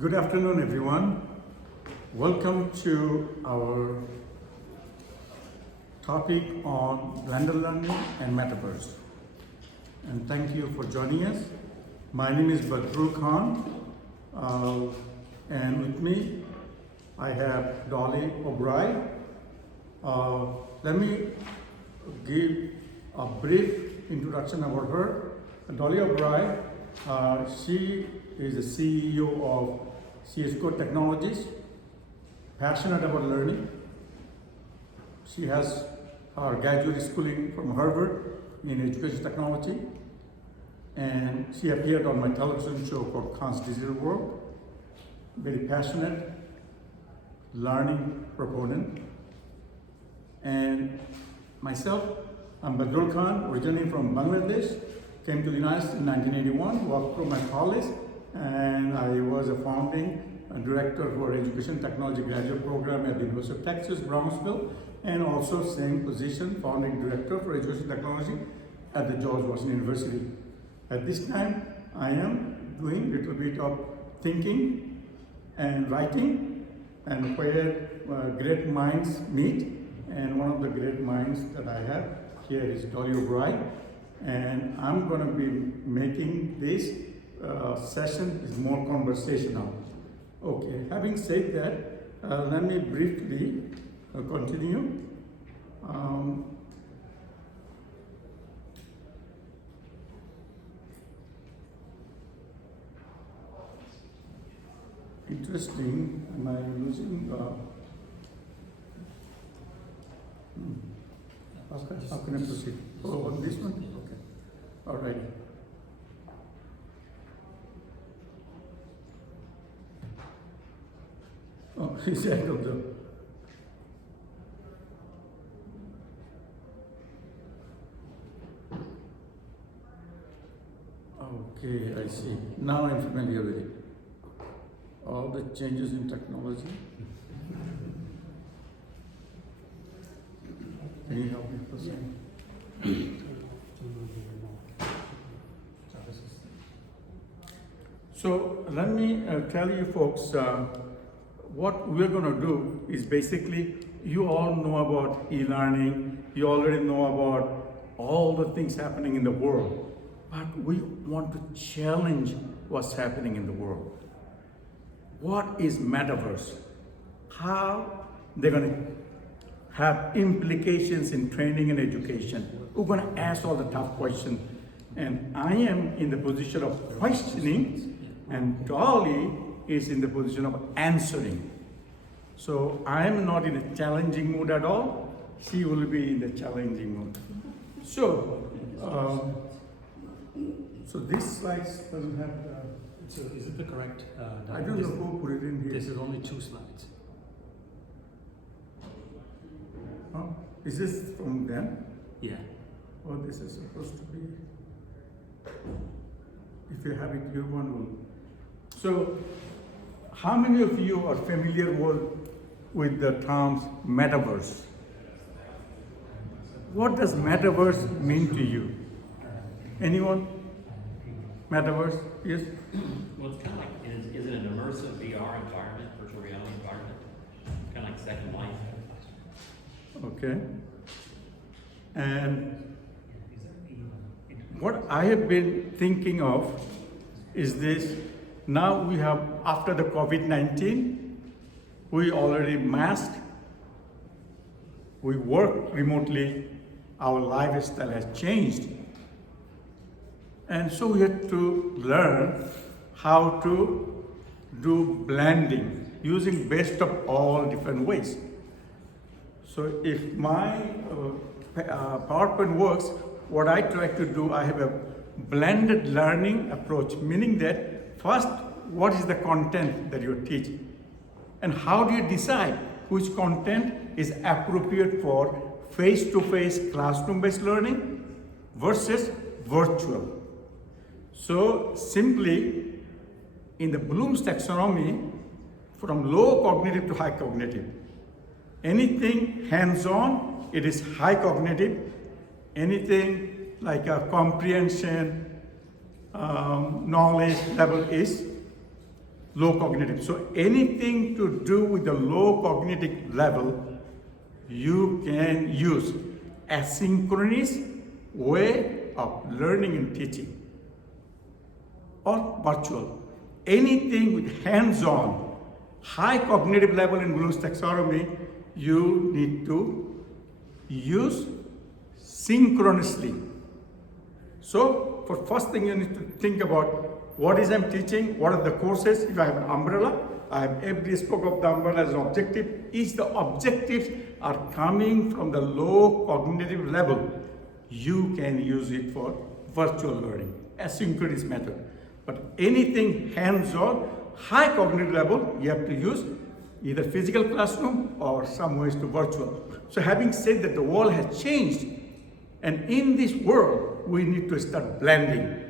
Good afternoon, everyone. Welcome to our topic on blended learning and metaverse. And thank you for joining us. My name is Badrul Khan, and with me I have Dolly O'Brien. Let me give a brief introduction about her. Dolly O'Brien, she is the CEO of CSGO Technologies, passionate about learning. She has her graduate schooling from Harvard in education technology, and she appeared on my television show called Khan's Digital World. Very passionate, learning proponent. And myself, I'm Badrul Khan, originally from Bangladesh, came to the United States in 1981, walked through my college, and I was a founding director for education technology graduate program at the University of Texas, Brownsville, and also same position, founding director for education technology at the George Washington University. At this time, I am doing a little bit of thinking and writing, and where great minds meet. And one of the great minds that I have here is Dolly O'Brien, and I'm going to be making this session is more conversational. Okay, having said that, let me briefly continue. Interesting, am I losing? How can I proceed? Oh, on this one? Okay. All right. Oh, is that the Okay, I see. Now I'm familiar with it. All the changes in technology. Can you help me proceed? So let me tell you folks, what we're going to do is basically, you all know about e-learning, you already know about all the things happening in the world, but we want to challenge what's happening in the world. What is metaverse? How they're going to have implications in training and education? We're going to ask all the tough questions, and I am in the position of questioning, and Dolly is in the position of answering. So I'm not in a challenging mood at all. She will be in the challenging mood. So, so this slide doesn't have the... So is it the correct? I don't know who put it in here. This is only 2 slides. Oh, is this from them? Yeah. Oh, this is supposed to be... If you have it, your one will... So, how many of you are familiar with the terms metaverse? What does metaverse mean to you? Anyone? Metaverse? Yes? Well, it's kind of like, is it an immersive VR environment, virtual reality environment? Kind of like Second Life. Okay. And what I have been thinking of is this. Now we have, after the COVID-19, we already masked, we work remotely, our lifestyle has changed. And so we had to learn how to do blending using best of all different ways. So if my PowerPoint works, what I try to do, I have a blended learning approach, meaning that first, what is the content that you're teaching? And how do you decide which content is appropriate for face-to-face classroom-based learning versus virtual? So simply, in the Bloom's taxonomy, from low cognitive to high cognitive, anything hands-on, it is high cognitive. Anything like a comprehension, knowledge level is low cognitive. So anything to do with the low cognitive level, you can use asynchronous way of learning and teaching or virtual. Anything with hands-on, high cognitive level in Bloom's taxonomy, you need to use synchronously. So for first thing you need to think about what is I'm teaching, what are the courses. If I have an umbrella, I have every spoke of the umbrella as an objective. Each the objectives are coming from the low cognitive level. You can use it for virtual learning, asynchronous method. But anything hands-on, high cognitive level, you have to use either physical classroom or some ways to virtual. So having said that the world has changed, and in this world, we need to start blending.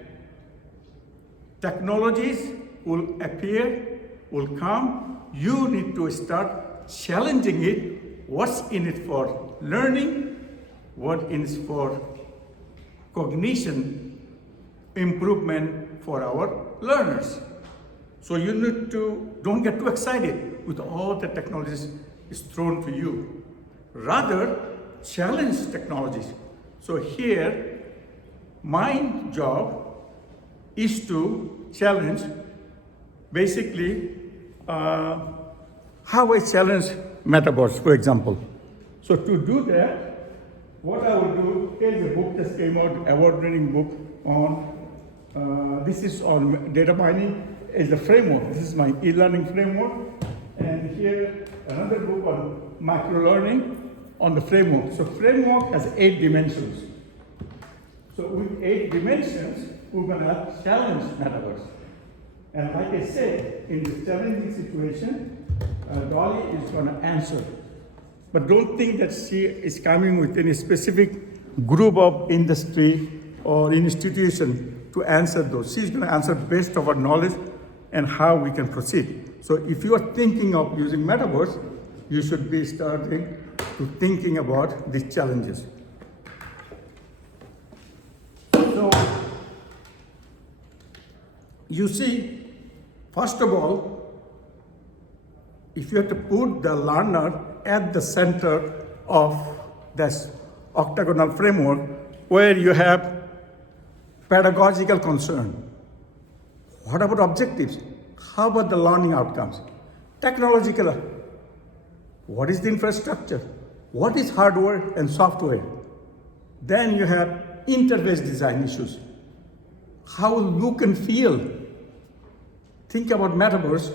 Technologies will appear, will come. You need to start challenging it. What's in it for learning? What is for cognition improvement for our learners? So you need to, don't get too excited with all the technologies is thrown to you. Rather, challenge technologies. So here, my job is to challenge, basically, how I challenge metaverse, for example. So to do that, what I will do, here's a book that came out, award-winning book on, this is on data mining, is the framework. This is my e-learning framework. And here, another book on micro-learning on the framework. So framework has 8 dimensions. So with 8 dimensions, we're gonna challenge metaverse. And like I said, in this challenging situation, Dolly is gonna answer. But don't think that she is coming with any specific group of industry or institution to answer those. She's gonna answer based on her knowledge and how we can proceed. So if you are thinking of using metaverse, you should be starting to thinking about these challenges. So, you see, first of all, if you have to put the learner at the center of this octagonal framework where you have pedagogical concern. What about objectives? How about the learning outcomes? Technological. What is the infrastructure? What is hardware and software? Then you have interface design issues. How look and feel. Think about metaverse.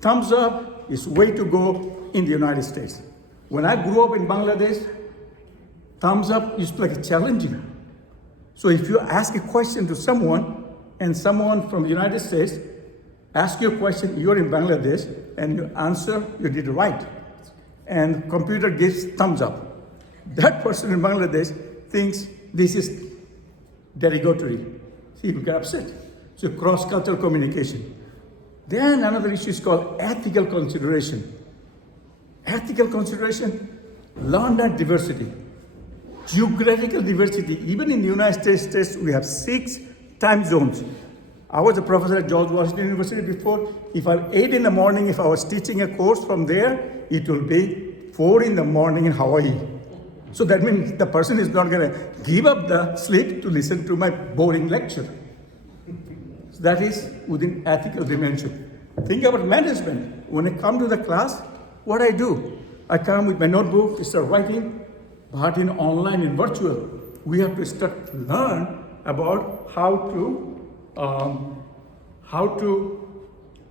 Thumbs up is way to go in the United States. When I grew up in Bangladesh, thumbs up used to be like challenging. So if you ask a question to someone, and someone from the United States asks you a question, you're in Bangladesh, and you answer, you did right. And computer gives thumbs up. That person in Bangladesh thinks this is derogatory. He will get upset. So cross-cultural communication. Then another issue is called ethical consideration. Ethical consideration, learner diversity, geographical diversity. Even in the United States, we have 6 time zones. I was a professor at George Washington University before. If I'm 8 in the morning, if I was teaching a course from there, it will be 4 in the morning in Hawaii. So that means the person is not going to give up the sleep to listen to my boring lecture. So that is within ethical dimension. Think about management. When I come to the class, what I do? I come with my notebook, start writing, but in online and virtual, we have to start to learn about how to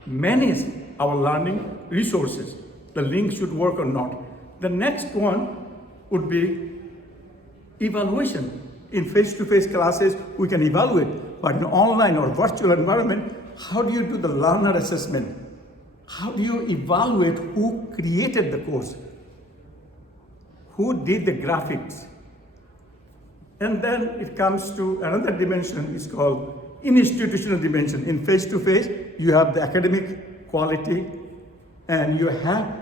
manage our learning resources. The link should work or not. The next one would be evaluation. In face-to-face classes, we can evaluate, but in online or virtual environment, how do you do the learner assessment? How do you evaluate who created the course? Who did the graphics? And then it comes to another dimension, it's called institutional dimension. In face-to-face, you have the academic quality and you have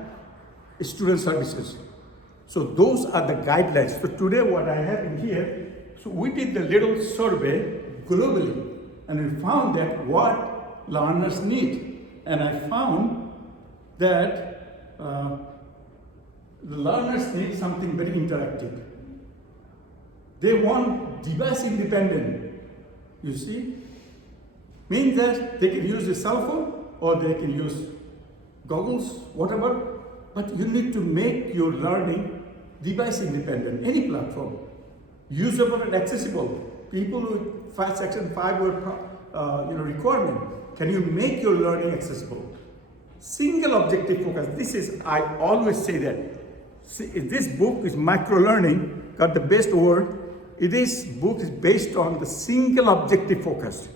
student services. So those are the guidelines. So today what I have in here, so we did the little survey globally and we found that what learners need. and I found that the learners need something very interactive. They want device independent. You see? Means that they can use a cell phone or they can use goggles, whatever, but you need to make your learning device independent, any platform, usable and accessible. People with Section 5 requirement, can you make your learning accessible? Single objective focus. This is, I always say that. See, this book is micro learning, got the best word. This book is based on the single objective focus.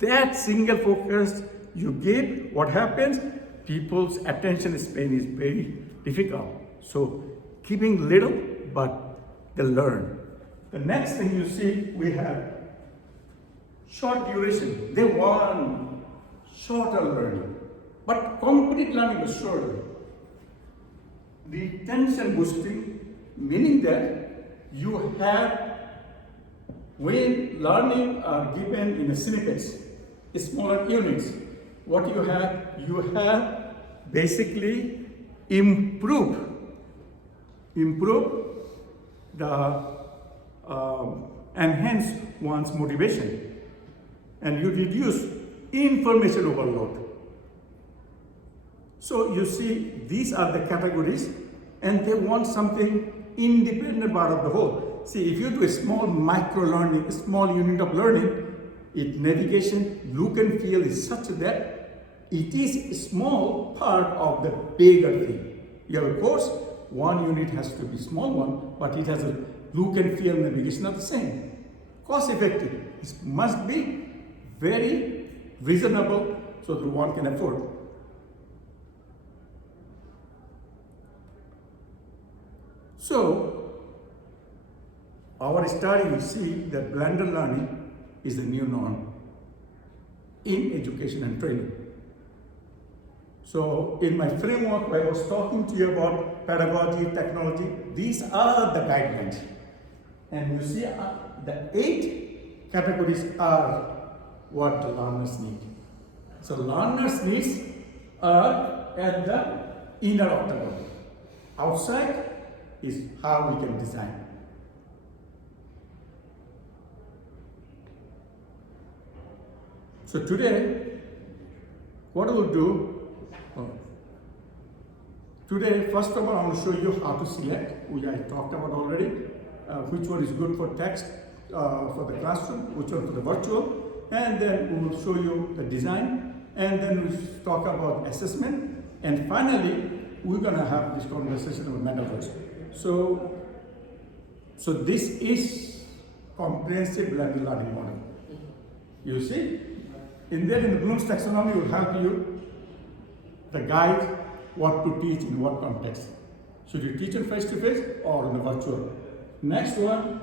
That single focus you give, what happens? People's attention span is very difficult. So keeping little, but they learn. The next thing you see, we have short duration. They want shorter learning, but complete learning is shorter. The attention boosting, meaning that you have, when learning are given in a snippets, smaller units, what you have basically improve the enhance one's motivation, and you reduce information overload. So you see, these are the categories, and they want something independent part of the whole. See, if you do a small micro learning, a small unit of learning, its navigation, look and feel is such that it is a small part of the bigger thing. You have a course, one unit has to be small one, but it has a look and feel, navigation are the same. Cost effective. It must be very reasonable so that one can afford. So, our study, you see that blended learning is the new norm in education and training. So, in my framework, I was talking to you about pedagogy, technology. These are the guidelines. And you see, the 8 categories are what the learners need. So, learners' needs are at the inner octagon. Outside is how we can design. So today, what we'll do, today, first of all, I want to show you how to select, which I talked about already, which one is good for text, for the classroom, which one for the virtual, and then we will show you the design, and then we'll talk about assessment, and finally, we're going to have this conversation about metaverse. So this is comprehensive blended learning model. You see? In there, in the Bloom's taxonomy will help you, the guide, what to teach in what context. Should you teach it face-to-face or in the virtual? Next one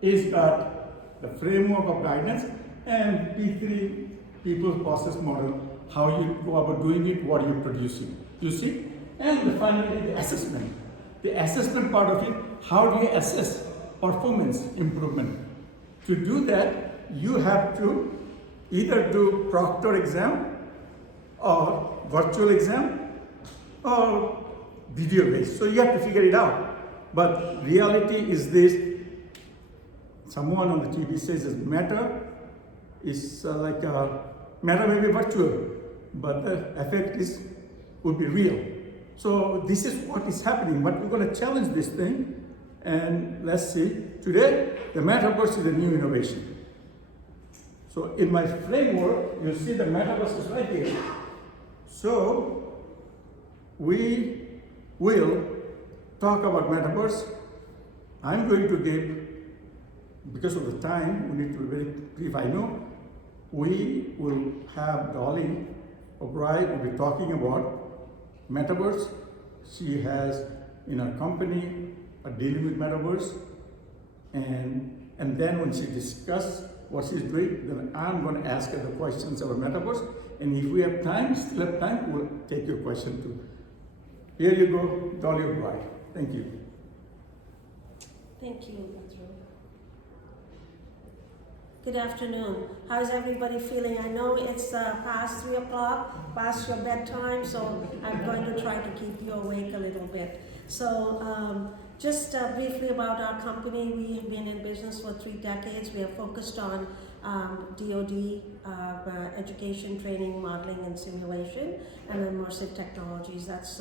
is that the framework of guidance, and P3, people process model, how you go about doing it, what you're producing. You see? And finally, the assessment. The assessment part of it, how do you assess performance improvement? To do that, you have to either do proctor exam or virtual exam or video based. So you have to figure it out. But reality is this, someone on the TV says it's Meta is Meta may be virtual, but the effect would be real. So this is what is happening, but we're going to challenge this thing, and let's see. Today, the metaverse is a new innovation. So in my framework, you see the metaverse is right here. So we will talk about metaverse. I'm going to give, because of the time, we need to be very brief, I know. We will have Dolly O'Brien will be talking about metaverse. She has in her company dealing with metaverse, and then when she discusses what she's doing, then I'm going to ask her the questions about metaverse, and if we have time, still have time, we'll take your question too. Here you go, Dolly O'Brien. Thank you. Thank you, Andrew. Good afternoon. How's everybody feeling? I know it's past 3 o'clock, past your bedtime, so I'm going to try to keep you awake a little bit. So, just briefly about our company, we have been in business for 3 decades. We are focused on DoD, education, training, modeling, and simulation, and immersive technologies. That's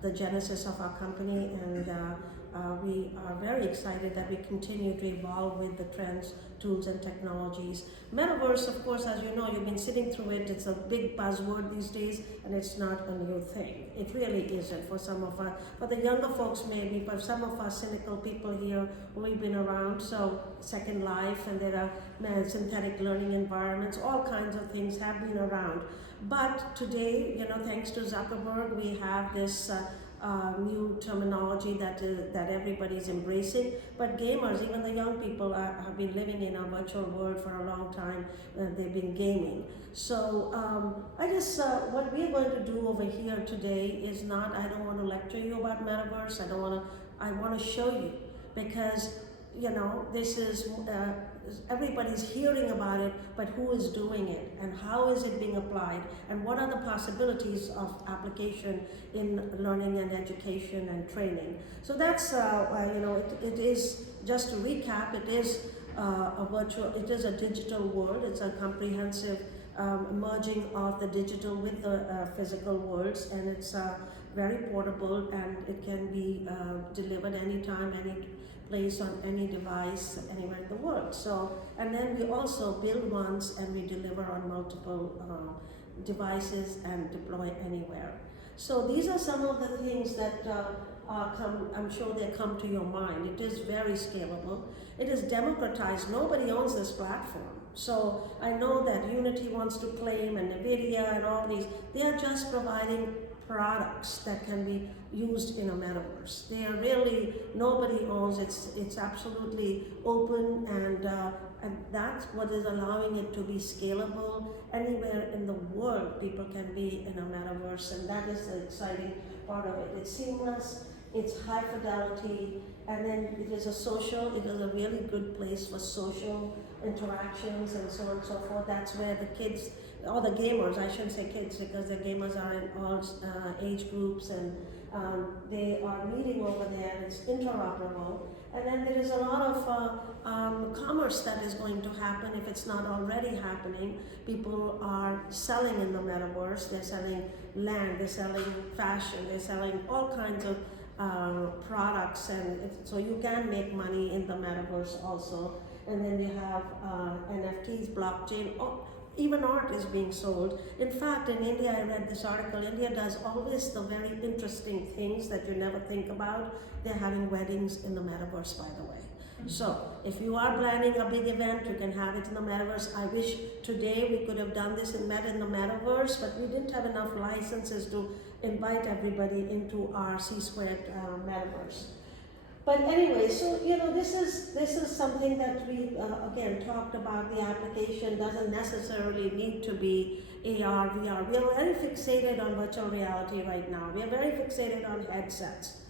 the genesis of our company, and we are very excited that we continue to evolve with the trends, tools, and technologies. Metaverse, of course, as you know, you've been sitting through it. It's a big buzzword these days, and it's not a new thing. It really isn't for some of us. For the younger folks, maybe, but some of us cynical people here, we've been around. So, Second Life, and there are synthetic learning environments, all kinds of things have been around. But today, thanks to Zuckerberg, we have this new terminology that everybody's embracing. But gamers, even the young people, have been living in a virtual world for a long time. They've been gaming. So what we're going to do over here today is not, I don't want to lecture you about Metaverse. I want to show you, because this is, everybody's hearing about it, but who is doing it, and how is it being applied, and what are the possibilities of application in learning and education and training. So that's, it is, just to recap, it is it is a digital world. It's a comprehensive merging of the digital with the physical worlds, and it's very portable, and it can be delivered anytime, any place, on any device, anywhere in the world. So, and then we also build once and we deliver on multiple devices and deploy anywhere. So these are some of the things that I'm sure they come to your mind. It is very scalable. It is democratized. Nobody owns this platform. So I know that Unity wants to claim, and NVIDIA and all these, they are just providing products that can be used in a metaverse. They are really, nobody owns it. It's absolutely open, and that's what is allowing it to be scalable. Anywhere in the world, people can be in a metaverse, and that is the exciting part of it. It's seamless, it's high fidelity, and then it is a really good place for social interactions and so on and so forth. That's where the kids, or the gamers, I shouldn't say kids, because the gamers are in all age groups, and they are meeting over there. It's interoperable. And then there is a lot of commerce that is going to happen if it's not already happening. People are selling in the metaverse. They're selling land, they're selling fashion, they're selling all kinds of products, and so you can make money in the metaverse also. And then we have NFTs, blockchain, even art is being sold. In fact, in India, I read this article, India does always the very interesting things that you never think about. They're having weddings in the metaverse, by the way. So if you are planning a big event, you can have it in the metaverse. I wish today we could have done this and met in the metaverse, but we didn't have enough licenses to invite everybody into our C-squared metaverse. But anyway, so this is something that we again talked about. The application doesn't necessarily need to be AR, VR. We are very fixated on virtual reality right now. We are very fixated on headsets.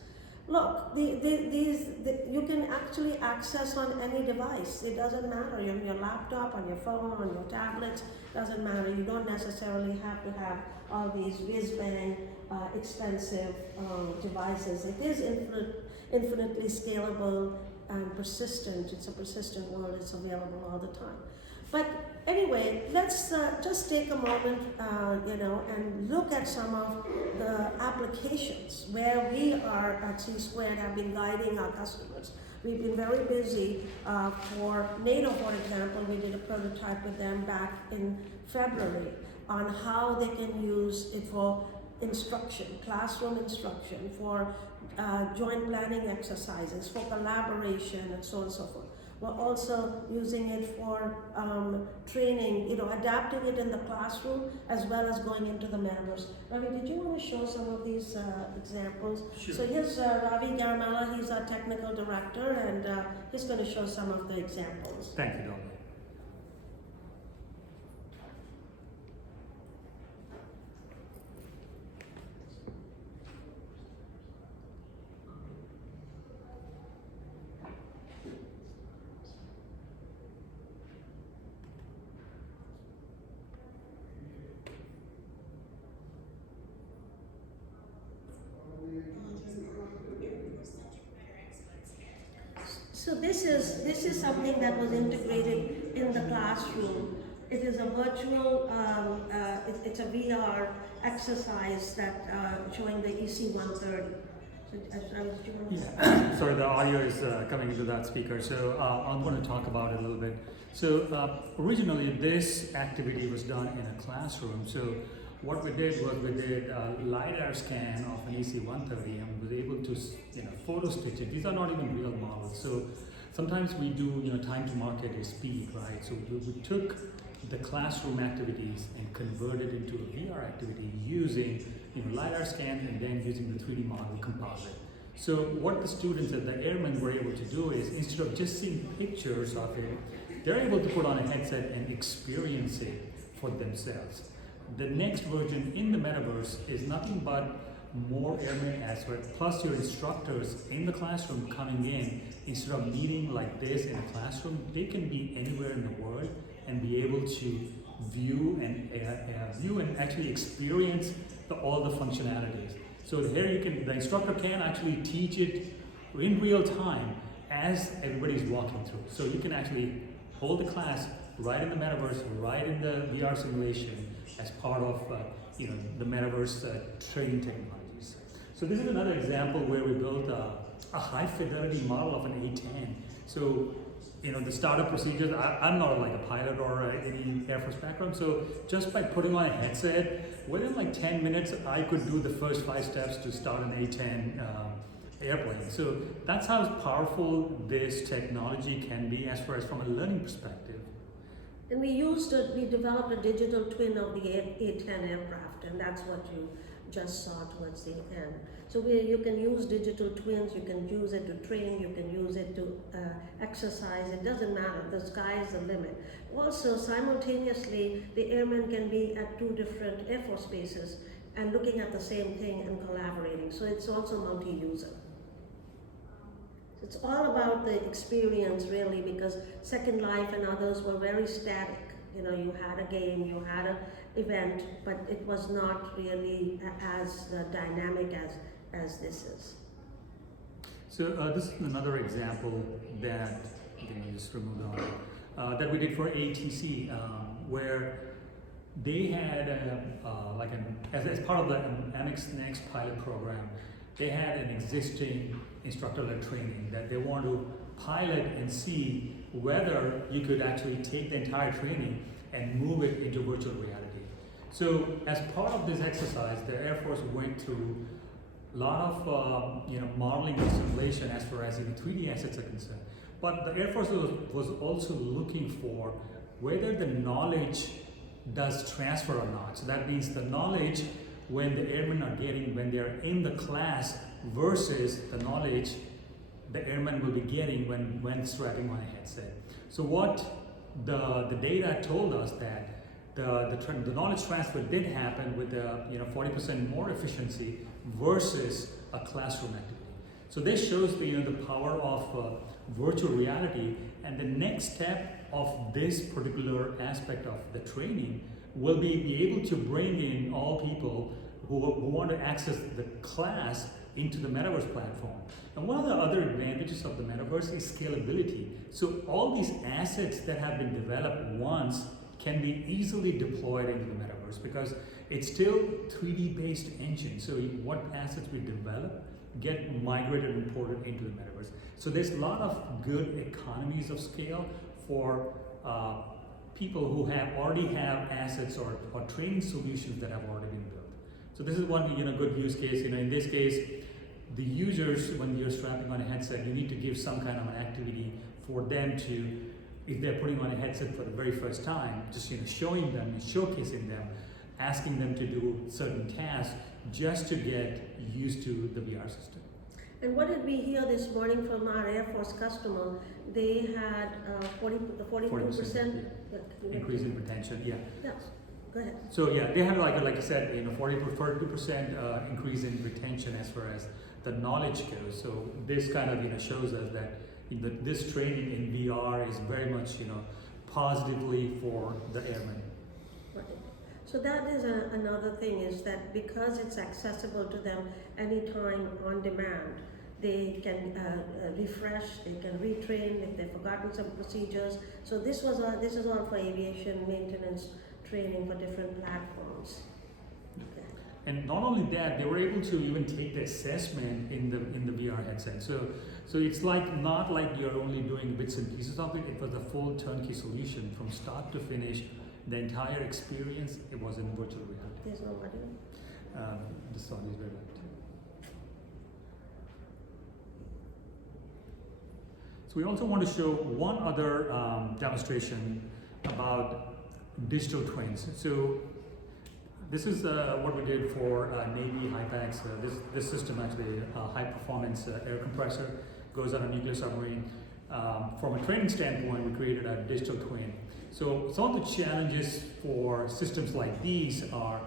Look, you can actually access on any device. It doesn't matter. On your laptop, on your phone, on your tablets, doesn't matter. You don't necessarily have to have all these whiz-bang, expensive devices. It is infinitely scalable and persistent. It's a persistent world. It's available all the time. But anyway, let's just take a moment, and look at some of the applications where we are at C-Squared have been guiding our customers. We've been very busy for NATO, for example. We did a prototype with them back in February on how they can use it for instruction, classroom instruction, for joint planning exercises, for collaboration, and so on and so forth. We're also using it for training, adapting it in the classroom as well as going into the metaverse. Ravi, did you want to show some of these examples? Sure. So here's Ravi Garamella. He's our technical director, and he's going to show some of the examples. Thank you, Dolly. So this is something that was integrated in the classroom. It is a virtual, it's a VR exercise that showing the EC 130. So, I was doing- Yeah, sorry, the audio is coming into that speaker, so I'm going to talk about it a little bit. So originally this activity was done in a classroom. So what we did was we did a LiDAR scan of an EC130 and was able to photo stitch it. These are not even real models. So sometimes we do time to market is speed, right? So we took the classroom activities and converted into a VR activity using LiDAR scan and then using the 3D model composite. So what the students and the airmen were able to do is instead of just seeing pictures of it, they're able to put on a headset and experience it for themselves. The next version in the metaverse is nothing but more airmen as well, plus your instructors in the classroom coming in. Instead of meeting like this in a classroom, they can be anywhere in the world and be able to view and actually experience all the functionalities. So here the instructor can actually teach it in real time as everybody's walking through. So you can actually hold the class right in the metaverse, right in the VR simulation as part of the metaverse training technologies. So this is another example where we built a high fidelity model of an A-10. So the startup procedures, I'm not like a pilot or any Air Force background, so just by putting on a headset, within like 10 minutes, I could do the first 5 steps to start an A-10 airplane. So that's how powerful this technology can be as far as from a learning perspective. And we developed a digital twin of the A-10 aircraft, and that's what you just saw towards the end. So you can use digital twins, you can use it to train, you can use it to exercise, it doesn't matter, the sky is the limit. Also, simultaneously, the airmen can be at 2 different Air Force bases and looking at the same thing and collaborating, so it's also multi-user. It's all about the experience really, because Second Life and others were very static. You had a game, you had an event, but it was not really as dynamic as this is. So this is another example that, just remove the audio, that we did for ATC, where they had as part of the Amex Next pilot program, they had an existing instructor-led training that they want to pilot and see whether you could actually take the entire training and move it into virtual reality. So as part of this exercise, the Air Force went through a lot of modeling and simulation as far as 3D assets are concerned. But the Air Force was also looking for whether the knowledge does transfer or not. So that means the knowledge when the airmen are getting when they're in the class versus the knowledge the airmen will be getting when strapping on a headset. So what the data told us that the knowledge transfer did happen with 40% more efficiency versus a classroom activity. So this shows the power of virtual reality, and the next step of this particular aspect of the training will be able to bring in all people who want to access the class into the metaverse platform. And one of the other advantages of the metaverse is scalability. So all these assets that have been developed once can be easily deployed into the metaverse because it's still 3D based engine. So what assets we develop get migrated and ported into the metaverse. So there's a lot of good economies of scale for people who already have assets or training solutions that have already been built. So this is one good use case. In this case, the users, when you're strapping on a headset, you need to give some kind of an activity for them to, if they're putting on a headset for the very first time, just showing them and showcasing them, asking them to do certain tasks just to get used to the VR system. And what did we hear this morning from our Air Force customer? They had 42% increase in retention. Yeah. Yes. Go ahead. So yeah, they have like I said, 42% increase in retention as far as the knowledge goes. So this kind of shows us that this training in VR is very much positively for the airmen. Right. So that is another thing, is that because it's accessible to them anytime on demand, they can refresh, they can retrain if they've forgotten some procedures. So this is all for aviation maintenance training for different platforms. Okay. And not only that, they were able to even take the assessment in the VR headset. So it's like not like you're only doing bits and pieces of it. It was a full turnkey solution from start to finish. The entire experience, it was in virtual reality. There's no audio. The sound is very loud. So we also want to show one other demonstration about digital twins. So this is what we did for Navy HYPACS. This system actually, high performance air compressor, goes on a nuclear submarine. From a training standpoint, we created a digital twin. So some of the challenges for systems like these are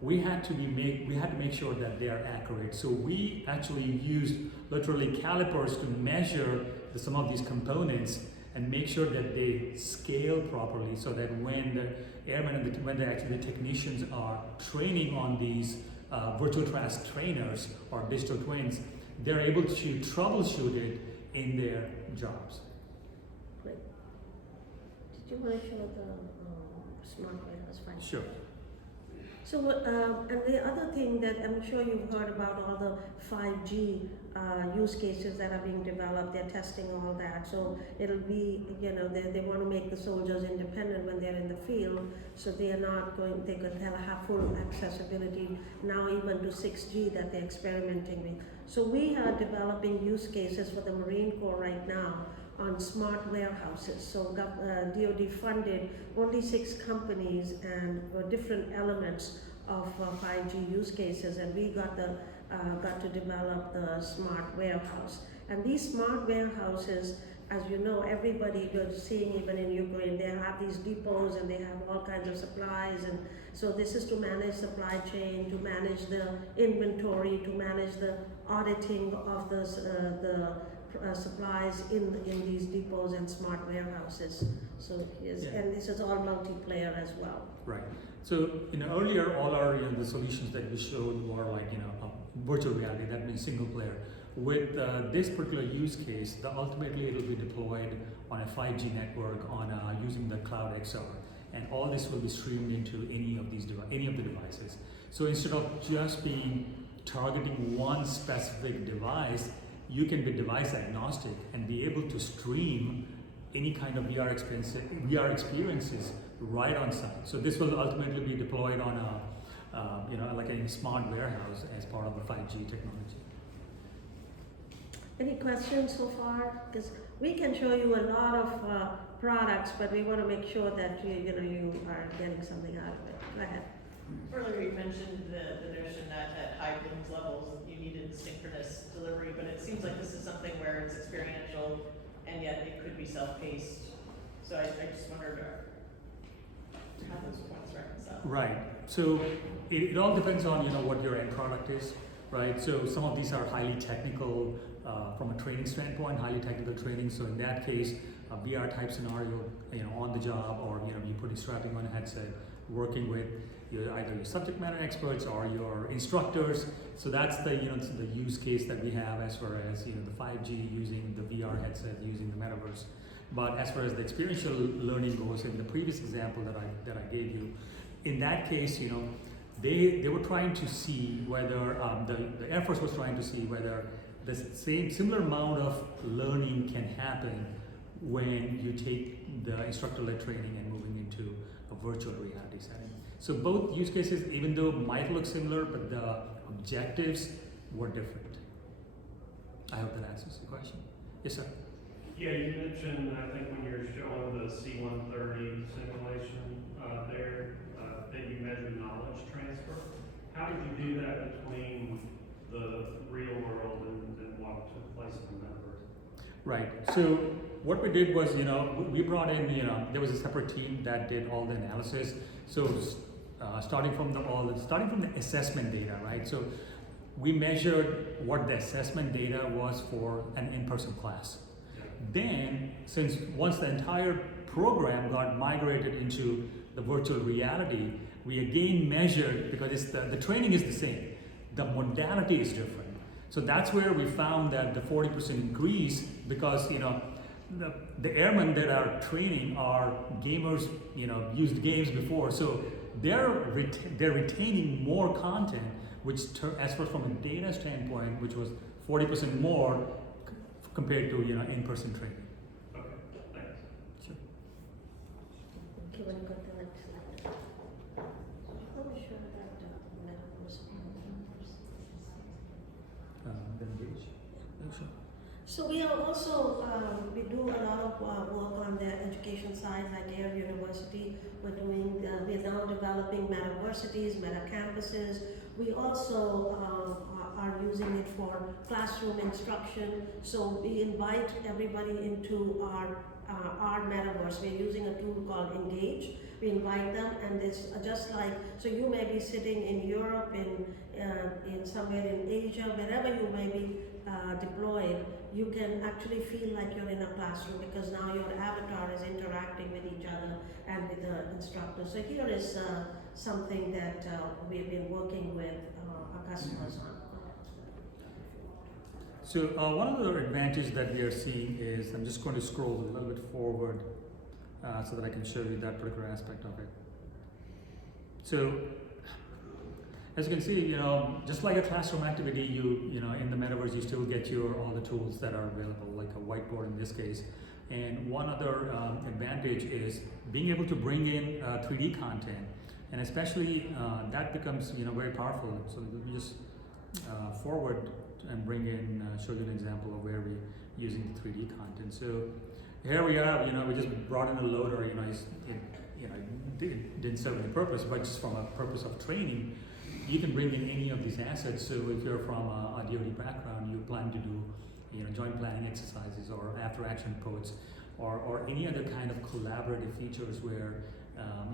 we had to make sure that they are accurate. So we actually used literally calipers to measure some of these components and make sure that they scale properly, so that when the airmen and when the technicians are training on these virtual task trainers or digital twins, they're able to troubleshoot it in their jobs. Great. Did you want to show the smart warehouse function? Sure. So, and the other thing that I'm sure you've heard about, all the 5G use cases that are being developed, they're testing all that. So it'll be, they want to make the soldiers independent when they're in the field, so they are not going, they're going to have full accessibility now even to 6G that they're experimenting with. So we are developing use cases for the Marine Corps right now on smart warehouses. So DoD funded only 6 companies and different elements of 5G use cases, and we got to develop the smart warehouse. And these smart warehouses, as you know, everybody you're seeing even in Ukraine, they have these depots and they have all kinds of supplies, and so this is to manage supply chain, to manage the inventory, to manage the auditing of the supplies in these depots and smart warehouses. So and this is all multiplayer as well. Right. So earlier, all our the solutions that we showed were like virtual reality. That means single player. With this particular use case, ultimately it will be deployed on a 5G network using the Cloud XR, and all this will be streamed into any of the devices. So instead of just targeting one specific device, you can be device agnostic and be able to stream any kind of VR experiences right on site. So this will ultimately be deployed on like a smart warehouse as part of the 5G technology. Any questions so far? Because we can show you a lot of products, but we want to make sure that you are getting something out of it. Go ahead. Earlier you mentioned the notion that at high blooms levels you needed synchronous delivery, but it seems like this is something where it's experiential and yet it could be self-paced. So I just wondered how those points reconcile. Right. So it all depends on what your end product is, right? So some of these are highly technical from a training standpoint, highly technical training. So in that case, a VR type scenario, on the job, or you put strapping on a headset, working with either your subject matter experts or your instructors. So that's the the use case that we have as far as the 5G using the VR headset, using the metaverse. But as far as the experiential learning goes, in the previous example that I gave you, in that case, they were trying to see whether the Air Force was trying to see whether the similar amount of learning can happen when you take the instructor-led training and moving into a virtual reality setting. So both use cases, even though might look similar, but the objectives were different. I hope that answers the question. Yes, sir. Yeah, you mentioned, I think when you're showing the C-130 simulation that you measured knowledge transfer. How did you do that between the real world and what took place in the metaverse? Right. So what we did was, we brought in, there was a separate team that did all the analysis. So starting from the assessment data, right? So we measured what the assessment data was for an in-person class. Then, once the entire program got migrated into the virtual reality, we again measured, because the training is the same, the modality is different. So that's where we found that the 40% increase, because the airmen that are training are gamers, used games before, so they're retaining more content, which as far from a data standpoint, which was 40% more compared to in-person training. Okay, thanks. Sure. Okay, when you go to the next slide. Let me show that metaverse. Then engage. Sure. So we are also, we do a lot of work on the education side, like Air University. We're now developing metaversities, meta campuses. We also are using it for classroom instruction. So we invite everybody into our metaverse. We're using a tool called Engage. We invite them, and it's just like, so you may be sitting in Europe, in somewhere in Asia, wherever you may be deployed, you can actually feel like you're in a classroom, because now your avatar is interacting with each other and with the instructor. So here is something that we've been working with our customers on. So one of the advantages that we are seeing is, I'm just going to scroll a little bit forward so that I can show you that particular aspect of it. So as you can see, just like a classroom activity, you in the metaverse, you still get all the tools that are available, like a whiteboard in this case. And one other advantage is being able to bring in 3D content, and especially that becomes very powerful. So let me just forward and bring in, show you an example of where we're using the 3D content. So here we are, we just brought in a loader, it didn't serve any purpose, but just from a purpose of training, you can bring in any of these assets. So if you're from a DoD background, you plan to do joint planning exercises or after action reports, or any other kind of collaborative features where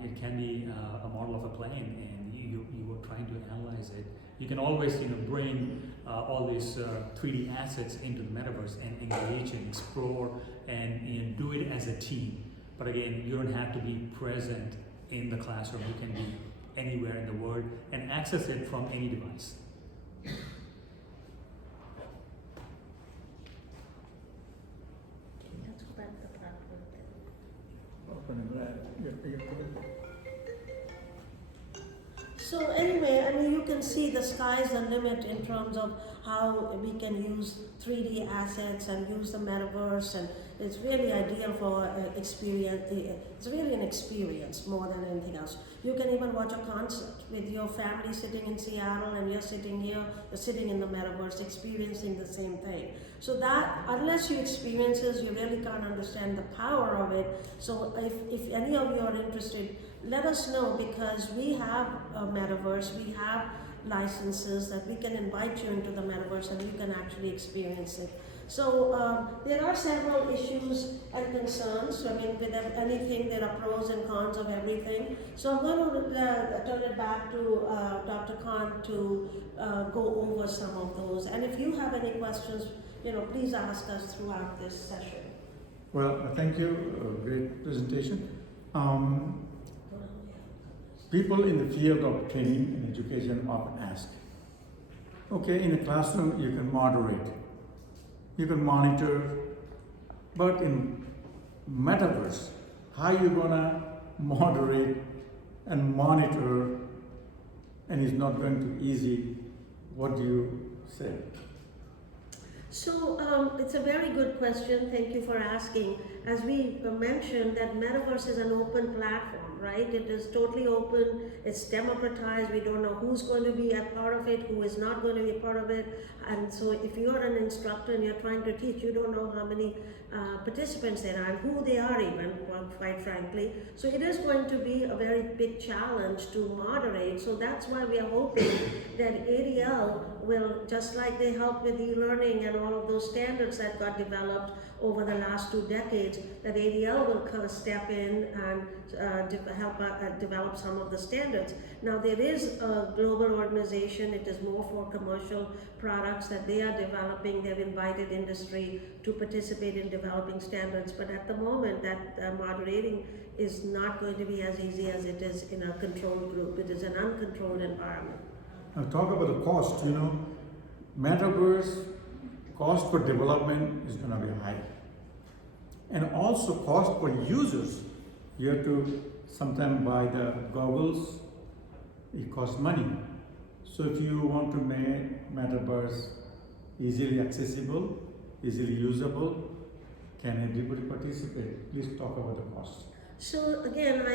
it can be a model of a plane and you were trying to analyze it. You can always bring all these 3D assets into the metaverse and engage and explore and do it as a team. But again, you don't have to be present in the classroom. You can be anywhere in the world and access it from any device. Let's go back to the platform then. Open and glad. So anyway, you can see the sky's the limit in terms of how we can use 3D assets and use the metaverse, and it's really ideal for experience. It's really an experience more than anything else. You can even watch a concert with your family sitting in Seattle, and you're sitting here, you're sitting in the metaverse, experiencing the same thing. So that, unless you experience it, you really can't understand the power of it. So if any of you are interested, let us know, because we have a metaverse, we have licenses that we can invite you into the metaverse and you can actually experience it. So there are several issues and concerns. I mean, with anything, there are pros and cons of everything. So I'm going to turn it back to Dr. Khan to go over some of those. And if you have any questions, please ask us throughout this session. Well, thank you. Great presentation. People in the field of training and education often ask, okay, in a classroom you can moderate, you can monitor, but in metaverse, how are you gonna moderate and monitor, and it's not going to be easy? What do you say? So it's a very good question. Thank you for asking. As we mentioned, that metaverse is an open platform, right? It is totally open. It's democratized. We don't know who's going to be a part of it, who is not going to be a part of it. And so if you're an instructor and you're trying to teach, you don't know how many participants there are and who they are even, quite frankly. So it is going to be a very big challenge to moderate. So that's why we are hoping that ADL will, just like they help with e-learning and all of those standards that got developed over the last 2 decades, that ADL will kind of step in and help develop some of the standards. Now there is a global organization. It is more for commercial products that they are developing. They've invited industry to participate in developing standards, but at the moment that moderating is not going to be as easy as it is in a controlled group. It is an uncontrolled environment. Now talk about the cost, metaverse cost for development is going to be high. And also cost for users. You have to sometimes buy the goggles, it costs money. So if you want to make metaverse easily accessible, easily usable, can everybody participate? Please talk about the cost. So again,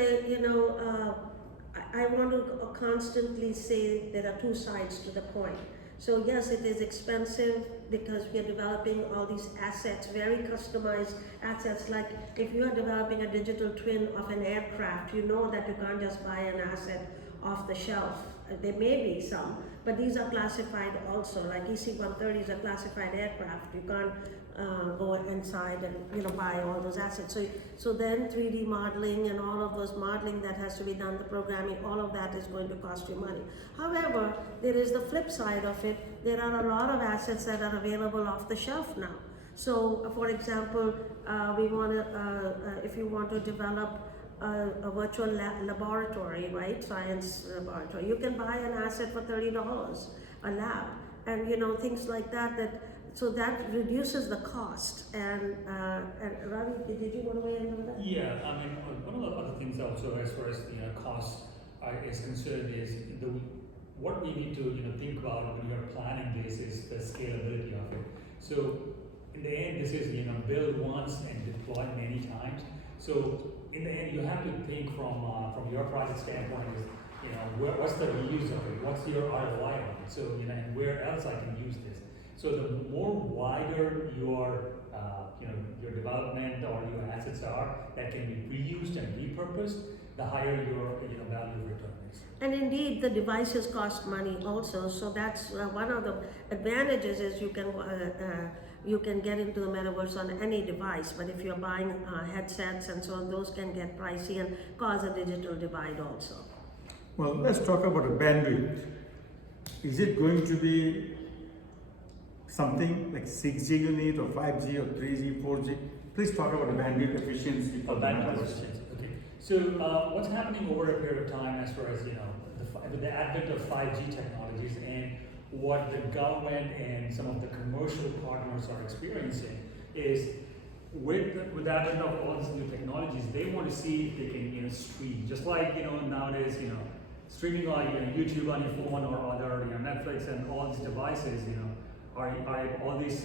I want to constantly say there are two sides to the coin. So yes, it is expensive because we are developing all these assets, very customized assets. Like if you are developing a digital twin of an aircraft, you know that you can't just buy an asset off the shelf. There may be some, but these are classified also. Like EC-130 is a classified aircraft. You can't go inside and buy all those assets. So then 3D modeling and all of those modeling that has to be done, the programming, all of that is going to cost you money. However, there is the flip side of it. There are a lot of assets that are available off the shelf now. So, for example, if you want to develop a virtual laboratory, right? Science laboratory. You can buy an asset for $30, a lab, and things like that. So that reduces the cost. And Ravi, did you want to weigh in on that? Yeah, I mean, one of the other things also, as far as cost is concerned, is what we need to think about when you're planning this is the scalability of it. So in the end, this is build once and deploy many times. So in the end, you have to think from your project standpoint is what's the reuse of it? What's your ROI on it? So and where else I can use this? So the more wider your development or your assets are that can be reused and repurposed, the higher your value return is. And indeed, the devices cost money also. So that's one of the advantages is you can get into the metaverse on any device. But if you're buying headsets and so on, those can get pricey and cause a digital divide also. Well, let's talk about the bandwidth. Is it going to be something like 6G you need, or 5G, or 3G, 4G? Please talk about the bandwidth efficiency. Okay. So what's happening over a period of time, as far as with the advent of 5G technologies and what the government and some of the commercial partners are experiencing is with the advent of all these new technologies, they want to see if they can stream, just like nowadays streaming on YouTube on your phone or other Netflix and all these devices all these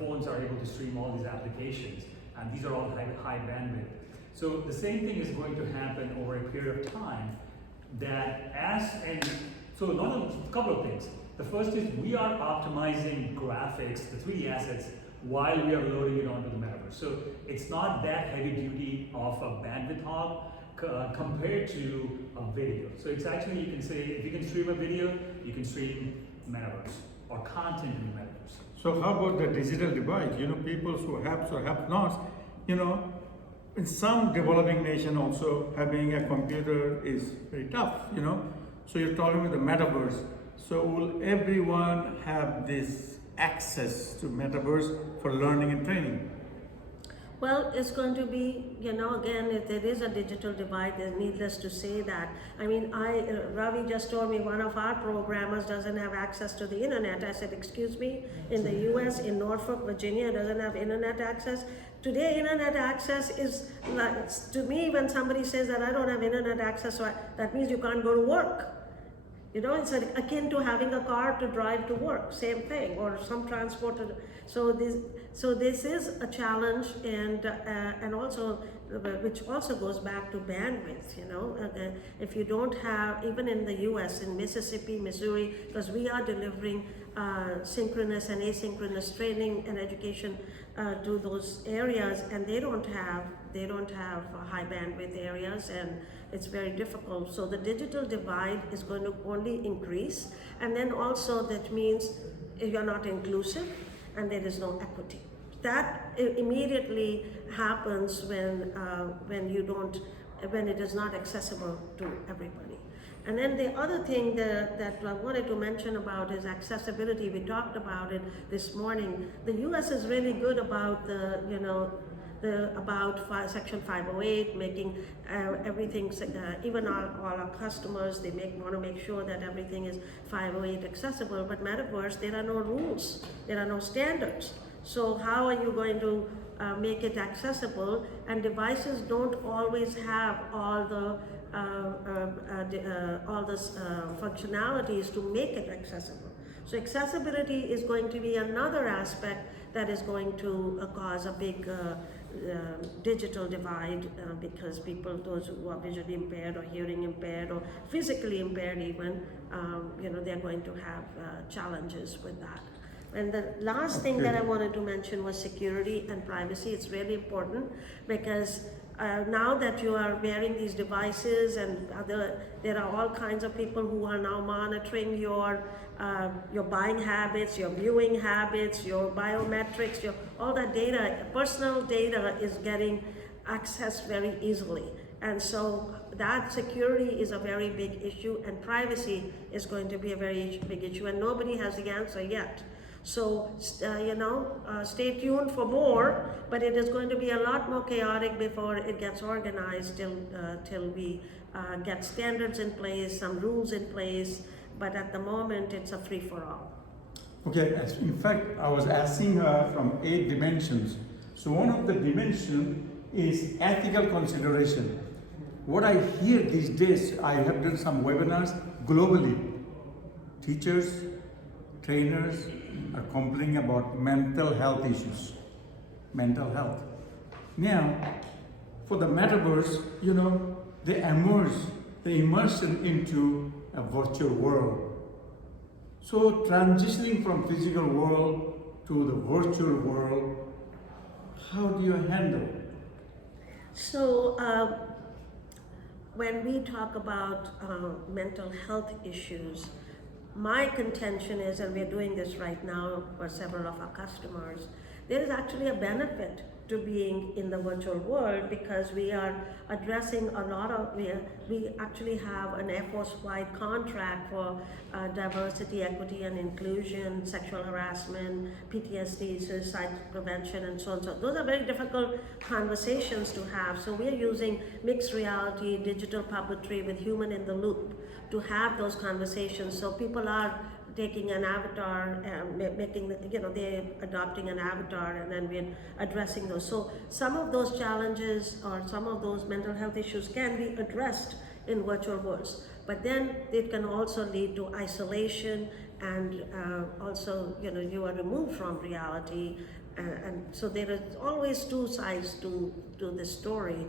phones are able to stream all these applications, and these are all high bandwidth. So the same thing is going to happen over a period of time. So a couple of things. The first is we are optimizing graphics, the 3D assets, while we are loading it onto the metaverse. So it's not that heavy duty of a bandwidth hog compared to a video. So it's actually, you can say, if you can stream a video, you can stream metaverse or content in the metaverse. So how about the digital divide? People who have or have not, in some developing nation also having a computer is very tough, So you're talking about the metaverse. So will everyone have this access to metaverse for learning and training? Well, it's going to be, again, if there is a digital divide, there's needless to say that. I mean, Ravi just told me one of our programmers doesn't have access to the internet. I said, excuse me, in the US, in Norfolk, Virginia, doesn't have internet access. Today, internet access is, like, to me, when somebody says that I don't have internet access, so that means you can't go to work. It's akin to having a car to drive to work, same thing, or some transport. So this is a challenge, and also, which also goes back to bandwidth. If you don't have, even in the U.S., in Mississippi, Missouri, because we are delivering synchronous and asynchronous training and education to those areas, and they don't have high bandwidth areas, and it's very difficult. So the digital divide is going to only increase, and then also that means you're not inclusive and there is no equity. That immediately happens when it is not accessible to everybody. And then the other thing that I wanted to mention about is accessibility. We talked about it this morning. The US is really good about Section 508, making everything, even all our customers, they want to make sure that everything is 508 accessible. But metaverse, there are no rules, there are no standards. So how are you going to make it accessible? And devices don't always have all the functionalities to make it accessible. So accessibility is going to be another aspect that is going to cause a big digital divide because people, those who are visually impaired or hearing impaired or physically impaired even, they're going to have challenges with that. And the last thing that I wanted to mention was security and privacy. It's really important because now that you are wearing these devices and there are all kinds of people who are now monitoring your buying habits, your viewing habits, your biometrics, all that data, personal data is getting accessed very easily. And so that security is a very big issue, and privacy is going to be a very big issue, and nobody has the answer yet. So, stay tuned for more, but it is going to be a lot more chaotic before it gets organized till we get standards in place, some rules in place, but at the moment it's a free-for-all. Okay, in fact, I was asking her from 8 dimensions. So one of the dimensions is ethical consideration. What I hear these days, I have done some webinars globally. Teachers, trainers are complaining about mental health issues. Mental health. Now, for the metaverse, they immersion into a virtual world. So transitioning from physical world to the virtual world, how do you handle? So when we talk about mental health issues, my contention is, and we're doing this right now for several of our customers, there is actually a benefit to being in the virtual world because we are addressing a lot of, we actually have an Air Force-wide contract for diversity, equity, and inclusion, sexual harassment, PTSD, suicide prevention, and so on. So those are very difficult conversations to have. So we're using mixed reality, digital puppetry with human in the loop to have those conversations. So people are taking an avatar, they're adopting an avatar, and then we're addressing those. So some of those challenges or some of those mental health issues can be addressed in virtual worlds. But then it can also lead to isolation, and also, you are removed from reality. And so there is always two sides to this story.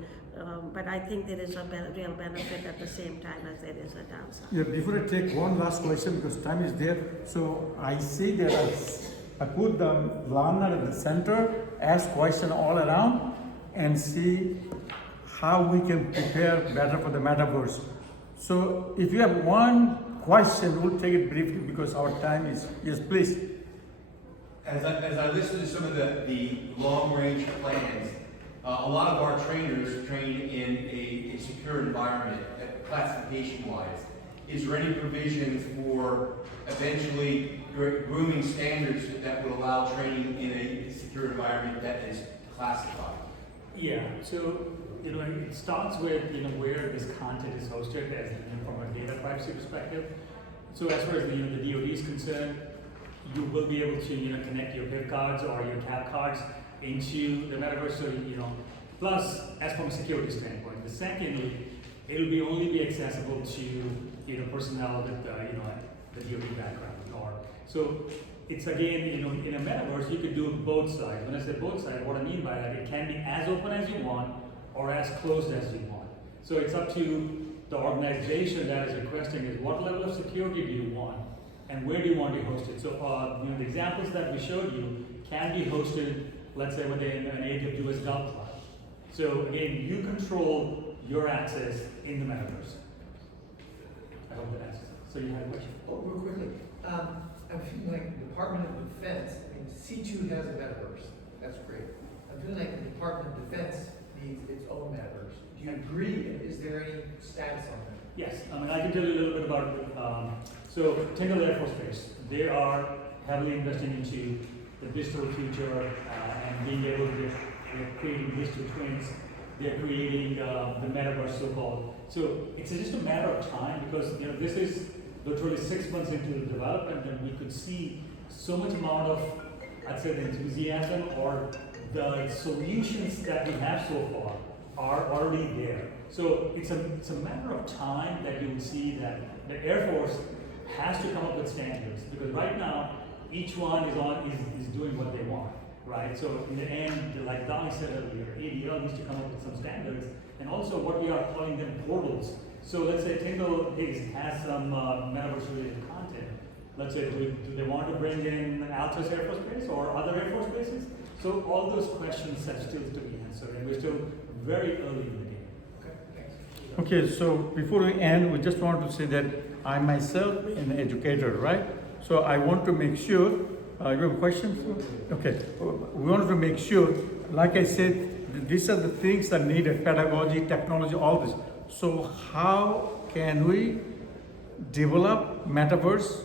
But I think there is a real benefit at the same time as there is a downside. Yeah, before I take one last question, because time is there, so I see that I put the learner at the center, ask question all around, and see how we can prepare better for the metaverse. So if you have one question, we'll take it briefly because our time is, yes, please. As I listen to some of the long-range plans, a lot of our trainers train in a secure environment, classification-wise. Is there any provisions for eventually grooming standards that would allow training in a secure environment that is classified? Yeah, so it starts with where this content is hosted as from a data privacy perspective. So as far as the DoD is concerned, you will be able to connect your PIV cards or your CAP cards into the metaverse. So plus as from a security standpoint. The secondly, it'll only be accessible to personnel with the DoD background. So it's again in a metaverse you could do both sides. When I say both sides, what I mean by that, it can be as open as you want or as closed as you want. So it's up to the organization that is requesting is what level of security do you want and where do you want to host it. So the examples that we showed you can be hosted, let's say within an AWS Gulf cloud. So again, you control your access in the metaverse. I hope that answers it. So you had a question? Oh, real quickly, I'm feeling like the Department of Defense, C2 has a metaverse, that's great. I'm feeling like the Department of Defense needs its own metaverse. Do you agree, and is there any status on that? Yes, I can tell you a little bit about it. So Tyndall Air Force Base, they are heavily investing into the digital future and being able to they're creating digital twins, they're creating the metaverse so-called. So it's just a matter of time because this is literally 6 months into the development, and we could see so much amount of, I'd say, the enthusiasm or the solutions that we have so far are already there. So it's a matter of time that you will see that the Air Force has to come up with standards, because right now each one is doing what they want, right? So in the end, like Donnie said earlier, ADL needs to come up with some standards, and also what we are calling them portals. So let's say Tingle Higgs has some metaverse related content. Let's say, do they want to bring in Altus Air Force Base or other Air Force bases? So all those questions are still to be answered, and we're still very early in the game. Okay, thanks. Okay, so before we end, we just want to say that I myself am an educator, right? So I want to make sure, you have a question? Okay, we wanted to make sure, like I said, these are the things that need a pedagogy, technology, all this. So how can we develop metaverse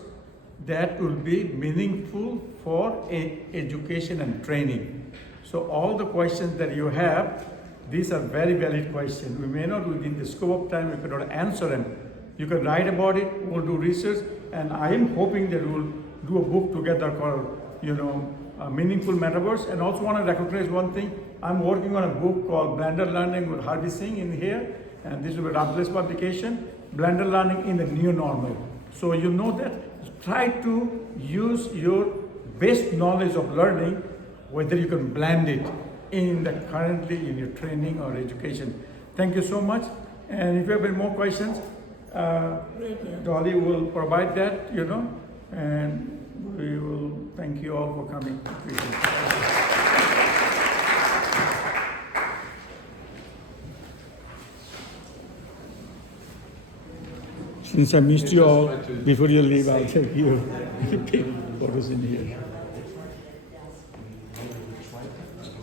that will be meaningful for education and training? So all the questions that you have, these are very valid questions. We may not, within the scope of time, we could not answer them. You can write about it, we'll do research, and I am hoping that we'll do a book together called, Meaningful Metaverse. And also want to recognize one thing, I'm working on a book called Blended Learning with Harvey Singh in here, and this will be a Radcliffe publication, Blended Learning in the New Normal. So you know that, try to use your best knowledge of learning, whether you can blend it currently in your training or education. Thank you so much. And if you have any more questions, Dolly will provide that, and we will thank you all for coming. Appreciate it. Since I missed you all, before you leave, I'll take you. Take photos in here.